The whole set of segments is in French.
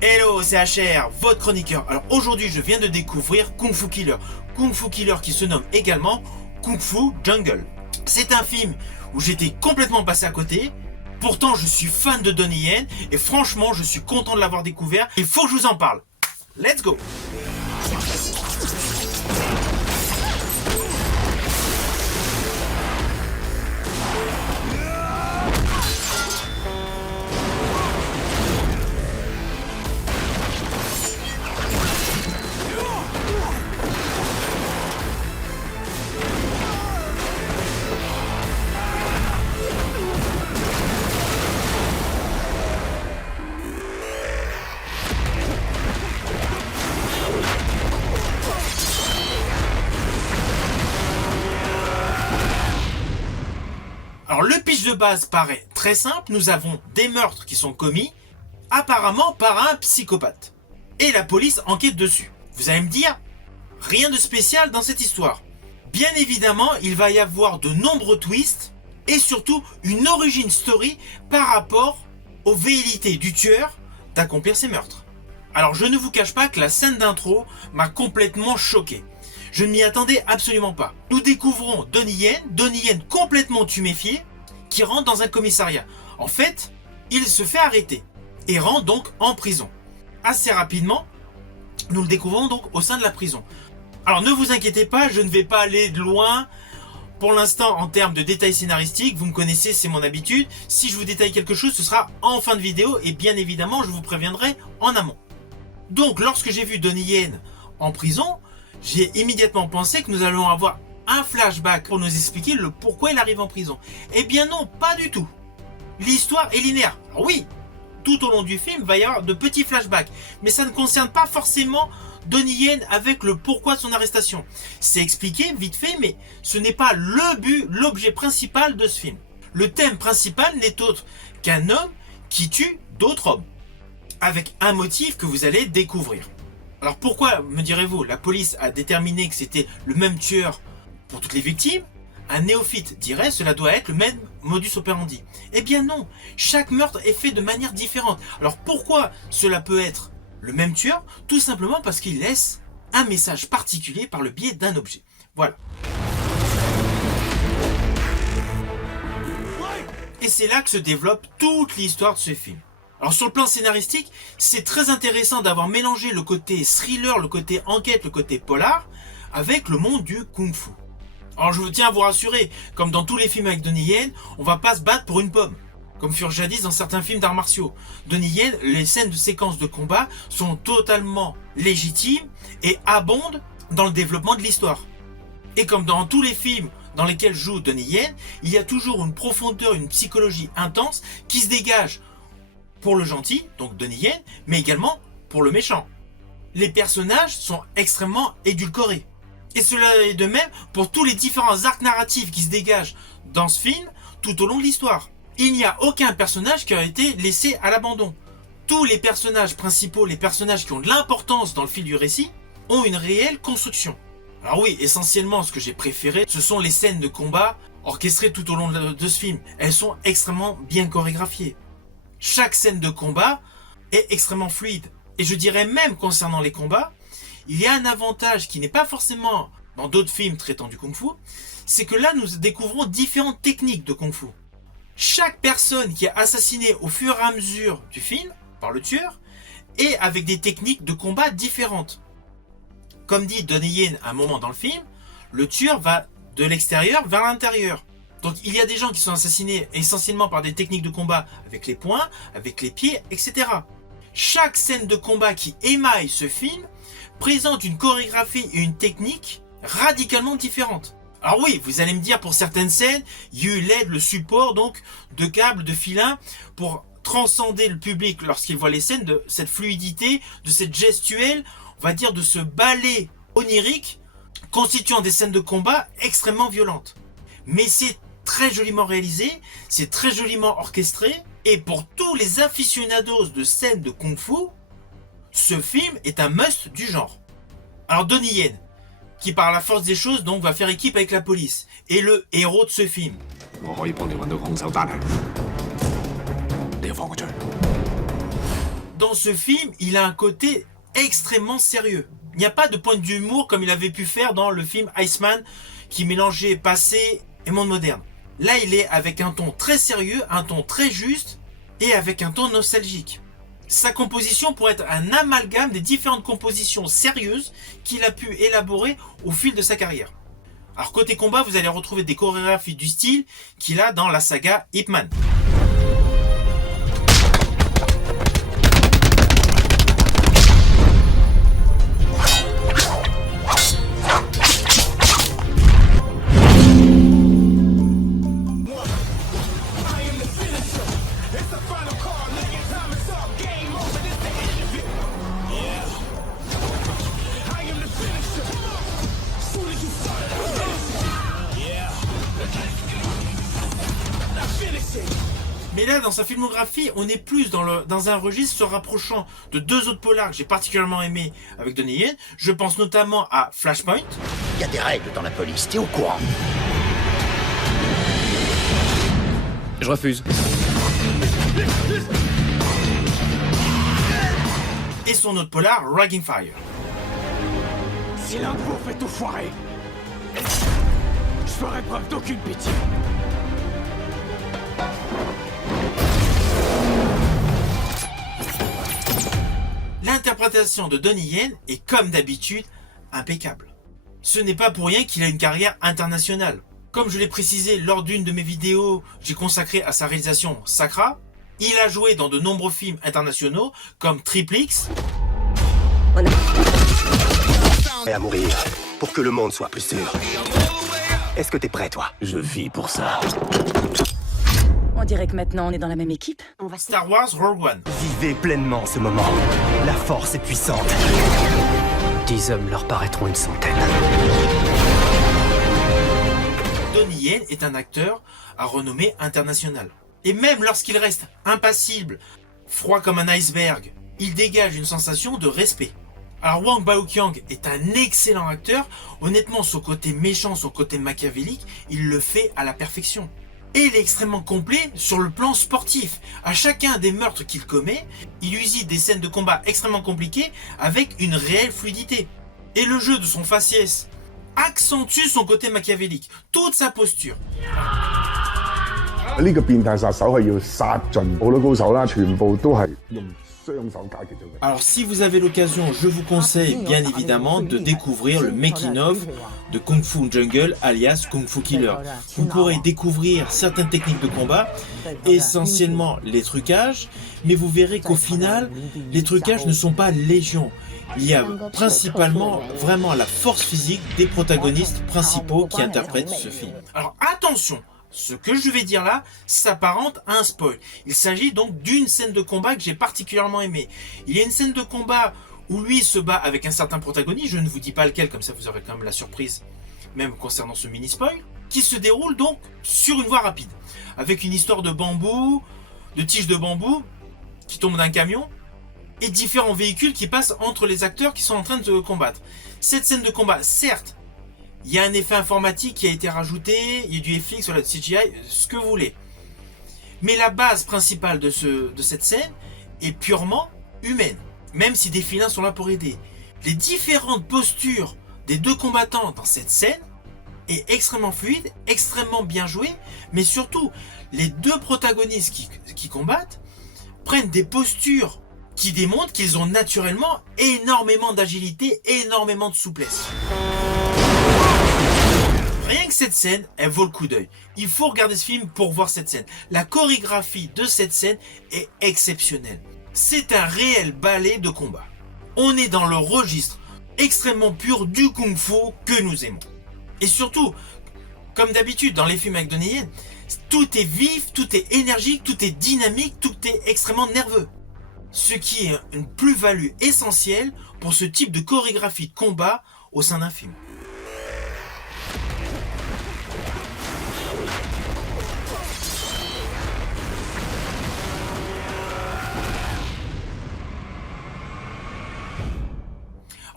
Hello, c'est HR, votre chroniqueur. Alors aujourd'hui, je viens de découvrir Kung Fu Killer. Kung Fu Killer qui se nomme également Kung Fu Jungle. C'est un film où j'étais complètement passé à côté. Pourtant, je suis fan de Donnie Yen et franchement, je suis content de l'avoir découvert. Il faut que je vous en parle. Let's go! Alors le pitch de base paraît très simple, nous avons des meurtres qui sont commis, apparemment par un psychopathe. Et la police enquête dessus. Vous allez me dire, rien de spécial dans cette histoire. Bien évidemment, il va y avoir de nombreux twists, et surtout une origin story par rapport aux velléités du tueur d'accomplir ses meurtres. Alors je ne vous cache pas que la scène d'intro m'a complètement choqué. Je ne m'y attendais absolument pas. Nous découvrons Donnie Yen complètement tuméfié, qui rentre dans un commissariat. En fait, il se fait arrêter et rentre donc en prison. Assez rapidement, nous le découvrons donc au sein de la prison. Alors ne vous inquiétez pas, je ne vais pas aller de loin. Pour l'instant, en termes de détails scénaristiques, vous me connaissez, c'est mon habitude. Si je vous détaille quelque chose, ce sera en fin de vidéo et bien évidemment, je vous préviendrai en amont. Donc, lorsque j'ai vu Donnie Yen en prison, j'ai immédiatement pensé que nous allons avoir un flashback pour nous expliquer le pourquoi il arrive en prison. Eh bien non, pas du tout. L'histoire est linéaire. Alors oui, tout au long du film, il va y avoir de petits flashbacks. Mais ça ne concerne pas forcément Donnie Yen avec le pourquoi de son arrestation. C'est expliqué vite fait, mais ce n'est pas le but, l'objet principal de ce film. Le thème principal n'est autre qu'un homme qui tue d'autres hommes. Avec un motif que vous allez découvrir. Alors pourquoi, me direz-vous, la police a déterminé que c'était le même tueur pour toutes les victimes? Un néophyte dirait cela doit être le même modus operandi. Eh bien non, chaque meurtre est fait de manière différente. Alors pourquoi cela peut être le même tueur? Tout simplement parce qu'il laisse un message particulier par le biais d'un objet. Voilà. Et c'est là que se développe toute l'histoire de ce film. Alors sur le plan scénaristique, c'est très intéressant d'avoir mélangé le côté thriller, le côté enquête, le côté polar, avec le monde du kung-fu. Alors je tiens à vous rassurer, comme dans tous les films avec Donnie Yen, on va pas se battre pour une pomme, comme furent jadis dans certains films d'arts martiaux. Donnie Yen, les scènes de séquences de combat sont totalement légitimes et abondent dans le développement de l'histoire. Et comme dans tous les films dans lesquels joue Donnie Yen, il y a toujours une profondeur, une psychologie intense qui se dégage pour le gentil, donc Donnie Yen, mais également pour le méchant. Les personnages sont extrêmement édulcorés. Et cela est de même pour tous les différents arcs narratifs qui se dégagent dans ce film tout au long de l'histoire. Il n'y a aucun personnage qui a été laissé à l'abandon. Tous les personnages principaux, les personnages qui ont de l'importance dans le fil du récit, ont une réelle construction. Alors oui, essentiellement ce que j'ai préféré, ce sont les scènes de combat orchestrées tout au long de ce film. Elles sont extrêmement bien chorégraphiées. Chaque scène de combat est extrêmement fluide. Et je dirais même concernant les combats, il y a un avantage qui n'est pas forcément dans d'autres films traitant du kung-fu, c'est que là nous découvrons différentes techniques de kung-fu. Chaque personne qui est assassinée au fur et à mesure du film, par le tueur, est avec des techniques de combat différentes. Comme dit Donnie Yen à un moment dans le film, le tueur va de l'extérieur vers l'intérieur. Donc il y a des gens qui sont assassinés essentiellement par des techniques de combat avec les poings, avec les pieds, etc. Chaque scène de combat qui émaille ce film présente une chorégraphie et une technique radicalement différentes. Alors oui, vous allez me dire pour certaines scènes, il y a eu l'aide, le support donc de câbles, de filins pour transcender le public lorsqu'il voit les scènes, de cette fluidité, de cette gestuelle, on va dire de ce ballet onirique constituant des scènes de combat extrêmement violentes. Mais c'est très joliment réalisé, c'est très joliment orchestré, et pour tous les aficionados de scènes de kung-fu, ce film est un must du genre. Alors Donnie Yen, qui par la force des choses donc va faire équipe avec la police, est le héros de ce film. Dans ce film, il a un côté extrêmement sérieux. Il n'y a pas de point d'humour comme il avait pu faire dans le film Iceman qui mélangeait passé et monde moderne. Là, il est avec un ton très sérieux, un ton très juste et avec un ton nostalgique. Sa composition pourrait être un amalgame des différentes compositions sérieuses qu'il a pu élaborer au fil de sa carrière. Alors côté combat, vous allez retrouver des chorégraphies du style qu'il a dans la saga Ip Man. Mais là, dans sa filmographie, on est plus dans un registre se rapprochant de deux autres polars que j'ai particulièrement aimés avec Donnie Yen. Je pense notamment à Flashpoint. Il y a des règles dans la police, t'es au courant? Je refuse. Et son autre polar, Raging Fire. Si l'un de vous fait tout foirer, je ferai preuve d'aucune pitié. L'interprétation de Donnie Yen est, comme d'habitude, impeccable. Ce n'est pas pour rien qu'il a une carrière internationale. Comme je l'ai précisé lors d'une de mes vidéos que j'ai consacrée à sa réalisation Sakra, il a joué dans de nombreux films internationaux comme Triple X. Et à mourir pour que le monde soit plus sûr. Est-ce que t'es prêt, toi? Je vis pour ça. On dirait que maintenant on est dans la même équipe. Star Wars Rogue One. Vivez pleinement ce moment. La force est puissante. 10 hommes leur paraîtront une centaine. Donnie Yen est un acteur à renommée internationale. Et même lorsqu'il reste impassible, froid comme un iceberg, il dégage une sensation de respect. Alors Wang Baoqiang est un excellent acteur. Honnêtement, son côté méchant, son côté machiavélique, il le fait à la perfection. Et il est extrêmement complet sur le plan sportif. À chacun des meurtres qu'il commet, il usine des scènes de combat extrêmement compliquées avec une réelle fluidité. Et le jeu de son faciès accentue son côté machiavélique, toute sa posture. 呢個變態殺手係要殺盡好多高手啦，全部都係用雙手解決咗佢。 Alors si vous avez l'occasion, je vous conseille bien évidemment de découvrir le making-of de Kung Fu Jungle alias Kung Fu Killer. Vous pourrez découvrir certaines techniques de combat, essentiellement les trucages, mais vous verrez qu'au final, les trucages ne sont pas légion. Il y a principalement vraiment la force physique des protagonistes principaux qui interprètent ce film. Alors attention! Ce que je vais dire là s'apparente à un spoil. Il s'agit donc d'une scène de combat que j'ai particulièrement aimée. Il y a une scène de combat où lui se bat avec un certain protagoniste, je ne vous dis pas lequel, comme ça vous aurez quand même la surprise, même concernant ce mini-spoil, qui se déroule donc sur une voie rapide, avec une histoire de bambou, de tiges de bambou, qui tombent d'un camion, et différents véhicules qui passent entre les acteurs qui sont en train de se combattre. Cette scène de combat, certes, il y a un effet informatique qui a été rajouté, il y a du FX, voilà, de CGI, ce que vous voulez. Mais la base principale de cette scène est purement humaine, même si des félins sont là pour aider. Les différentes postures des deux combattants dans cette scène est extrêmement fluide, extrêmement bien jouée, mais surtout, les deux protagonistes qui combattent prennent des postures qui démontrent qu'ils ont naturellement énormément d'agilité et énormément de souplesse. Rien que cette scène, elle vaut le coup d'œil. Il faut regarder ce film pour voir cette scène. La chorégraphie de cette scène est exceptionnelle. C'est un réel ballet de combat. On est dans le registre extrêmement pur du kung-fu que nous aimons. Et surtout, comme d'habitude dans les films avec Donnie Yen, tout est vif, tout est énergique, tout est dynamique, tout est extrêmement nerveux. Ce qui est une plus-value essentielle pour ce type de chorégraphie de combat au sein d'un film.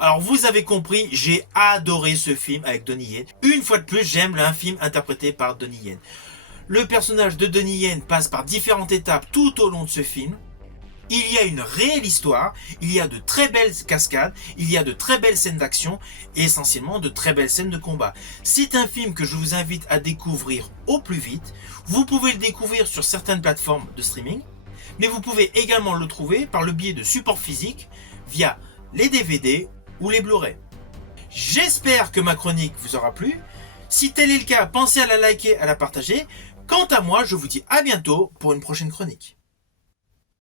Alors vous avez compris, j'ai adoré ce film avec Donnie Yen. Une fois de plus, j'aime un film interprété par Donnie Yen. Le personnage de Donnie Yen passe par différentes étapes tout au long de ce film. Il y a une réelle histoire, il y a de très belles cascades, il y a de très belles scènes d'action et essentiellement de très belles scènes de combat. C'est un film que je vous invite à découvrir au plus vite. Vous pouvez le découvrir sur certaines plateformes de streaming, mais vous pouvez également le trouver par le biais de supports physiques via les DVD ou les Blu-ray. J'espère que ma chronique vous aura plu. Si tel est le cas, pensez à la liker, à la partager. Quant à moi, je vous dis à bientôt pour une prochaine chronique.